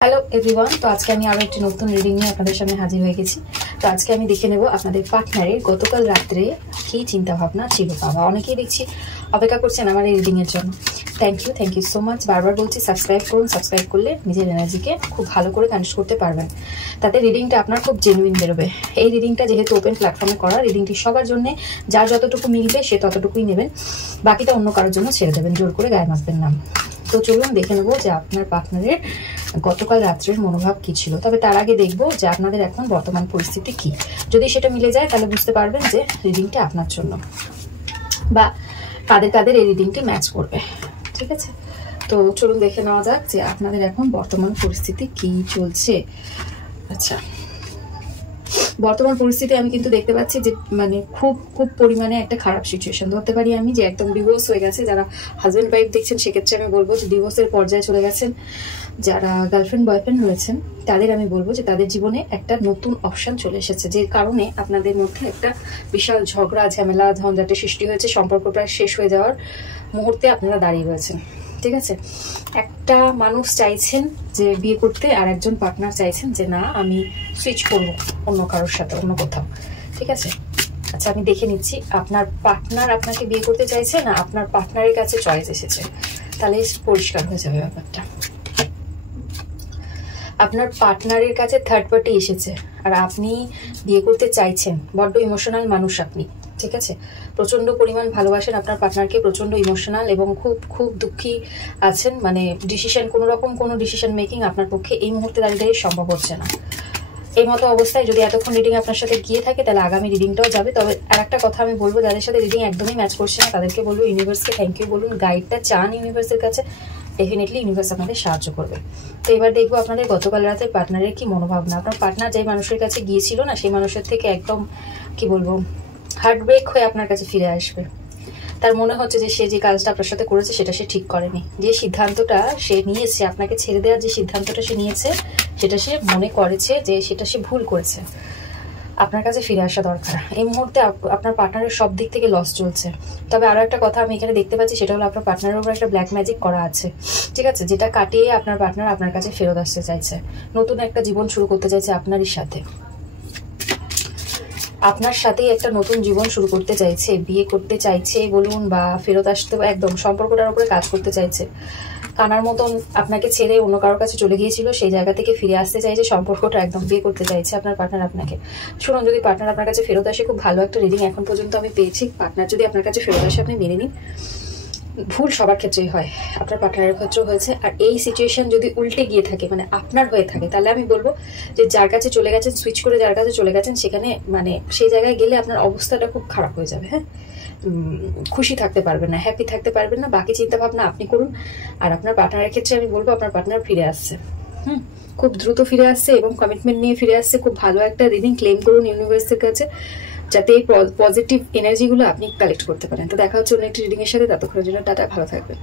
Hello everyone, তো আজকে আমি আরো একটি নতুন রিডিং নিয়ে আপনাদের সামনে হাজির হয়ে গেছি। তো আজকে আমি দেখে নেব আপনাদের পার্টনারের গতকাল রাত্রে কি চিন্তা ভাবনা ছিল। বাবা, অনেকেই দেখছি অপেক্ষা করছেন আমার এই রিডিং এর জন্য। Thank you so much. বারবার বলছি সাবস্ক্রাইব করুন। সাবস্ক্রাইব করলে নিজের এনার্জিকে খুব ভালো করে কানেক্ট করতে পারবেন, তাতে রিডিংটা আপনার খুব জেনুইন বেরোবে। এই রিডিংটা যেহেতু ওপেন প্ল্যাটফর্মে করা, রিডিংটি সবার জন্য, যার যতটুকু মিলবে সে ততটুকুই নেবেন, বাকিটা অন্য কারোর জন্য ছেড়ে দেবেন, জোর করে গায়ে মাখবেন না। তো চলুন দেখে নেবো যে আপনার পার্টনারের গতকাল রাত্রের মনোভাব কি ছিল। তবে তার আগে দেখবো যে আপনাদের এখন বর্তমান পরিস্থিতি কি। যদি সেটা মিলে যায় তাহলে বুঝতে পারবেন যে রিডিংটা আপনার জন্য, বা কাদের কাদের এই রিডিংটি ম্যাচ করবে। ঠিক আছে, তো চলুন দেখে নেওয়া যাক যে আপনাদের এখন বর্তমান পরিস্থিতি কি চলছে। আচ্ছা, বর্তমান পরিস্থিতি আমি কিন্তু দেখতে পাচ্ছি যে মানে খুব খুব পরিমাণে একটা খারাপ সিচুয়েশন ধরতে পারি আমি, যে একদম ডিভোর্স হয়ে গেছে। যারা হাজব্যান্ড ওয়াইফ দেখছেন সেক্ষেত্রে আমি বলবো যে ডিভোর্সের পর্যায়ে চলে গেছেন। যারা গার্লফ্রেন্ড বয়ফ্রেন্ড রয়েছেন তাদের আমি বলবো যে তাদের জীবনে একটা নতুন অপশন চলে এসেছে, যে কারণে আপনাদের মধ্যে একটা বিশাল ঝগড়া ঝামেলা ঝঞ্ঝাটের সৃষ্টি হয়েছে। সম্পর্ক প্রায় শেষ হয়ে যাওয়ার মুহূর্তে আপনারা দাঁড়িয়ে রয়েছেন। ঠিক আছে, একটা মানুষ চাইছেন যে বিয়ে করতে, আর একজন পার্টনার চাইছেন যে না, আমি সুইচ করবো অন্য কারোর সাথে, অন্য কোথাও। ঠিক আছে, আচ্ছা আমি দেখে নিচ্ছি আপনার পার্টনার আপনাকে বিয়ে করতে চাইছে না আপনার পার্টনারের কাছে চয়েস এসেছে, তাহলে পরিষ্কার হয়ে যাবে ব্যাপারটা। আপনার পার্টনারের কাছে থার্ড পার্টি এসেছে আর আপনি বিয়ে করতে চাইছেন। বড্ড ইমোশনাল মানুষ আপনি। ঠিক আছে, প্রচন্ড পরিমাণ ভালোবাসেন আপনার পার্টনারকে, প্রচন্ড ইমোশনাল এবং খুব খুব দুঃখী আছেন। মানে ডিসিশন, কোনো ডিসিশন মেকিং আপনার পক্ষে এই মুহূর্তে দাঁড়িয়ে সম্ভব হচ্ছে না। এই মতো অবস্থায় যদি এতক্ষণ রিডিং আপনার সাথে গিয়ে থাকে তাহলে আগামী রিডিংটাও যাবে। তবে আর একটা কথা আমি বলবো, যাদের সাথে রিডিং একদমই ম্যাচ করছে না তাদেরকে বলবো ইউনিভার্সকে থ্যাংক ইউ বলুন। গাইডটা চান ইউনিভার্সের কাছে, ডেফিনেটলি ইউনিভার্স আপনাদের সাহায্য করবে। তো এবার দেখবো আপনাদের গতকাল রাতে পার্টনারের কি মনোভাবনা। আপনার পার্টনার যে মানুষের কাছে গিয়েছিল না, সেই মানুষের থেকে একদম কি বলবো হার্ট ব্রেক হয়ে আপনার কাছে ফিরে আসবে। তার মনে হচ্ছে যে সে যে কাজটা আপনার সাথে করেছে সেটা সে ঠিক করেনি। যে সিদ্ধান্তটা সে নিয়েছে, আপনাকে ছেড়ে দেওয়ার যে সিদ্ধান্তটা সে নিয়েছে, সেটা সে মনে করেছে যে সেটা সে ভুল করেছে। আপনার কাছে ফিরে আসা দরকার। এই মুহূর্তে আপনার পার্টনারের সব দিক থেকে লস চলছে। তবে আরো একটা কথা আমি এখানে দেখতে পাচ্ছি, সেটা হলো আপনার পার্টনারের উপর একটা ব্ল্যাক ম্যাজিক করা আছে। ঠিক আছে, যেটা কাটিয়ে আপনার পার্টনার আপনার কাছে ফেরত আসতে চাইছে, নতুন একটা জীবন শুরু করতে চাইছে আপনারই সাথে। আপনার সাথেই একটা নতুন জীবন শুরু করতে চাইছে, বিয়ে করতে চাইছে বলুন, বা ফেরত আসতে, একদম সম্পর্কটার উপরে কাজ করতে চাইছে। কানার মতন আপনাকে ছেড়ে অন্য কারোর কাছে চলে গিয়েছিল, সেই জায়গা থেকে ফিরে আসতে চাইছে, সম্পর্কটা একদম বিয়ে করতে চাইছে আপনার পার্টনার আপনাকে। শুনুন, যদি পার্টনার আপনার কাছে ফেরত আসে, খুব ভালো একটা রিডিং এখন পর্যন্ত আমি পেয়েছি। পার্টনার যদি আপনার কাছে ফেরত আসে আপনি মেনে নিন। ভুল সবার ক্ষেত্রেই হয়, আপনার পার্টনারের ক্ষেত্রেও হয়েছে। আর এই সিচুয়েশন যদি উল্টে গিয়ে থাকে, মানে আপনার হয়ে থাকে, তাহলে আমি বলবো যে যার কাছে চলে গেছেন, সুইচ করে যার কাছে চলে গেছেন, সেখানে মানে সেই জায়গায় গেলে আপনার অবস্থাটা খুব খারাপ হয়ে যাবে। হ্যাঁ, খুশি থাকতে পারবেন না, হ্যাপি থাকতে পারবেন না। বাকি চিন্তা ভাবনা আপনি করুন। আর আপনার পার্টনারের ক্ষেত্রে আমি বলবো আপনার পার্টনার ফিরে আসছে, খুব দ্রুত ফিরে আসছে এবং কমিটমেন্ট নিয়ে ফিরে আসছে। খুব ভালো একটা রিডিং ক্লেম করুন ইউনিভার্সের কাছে, যাতে এই পজিটিভ এনার্জিগুলো আপনি কালেক্ট করতে পারেন। তো দেখা হচ্ছে অন্য একটি রিডিং এর সাথে। ততক্ষণের জন্য টাটা, ভালো থাকবেন।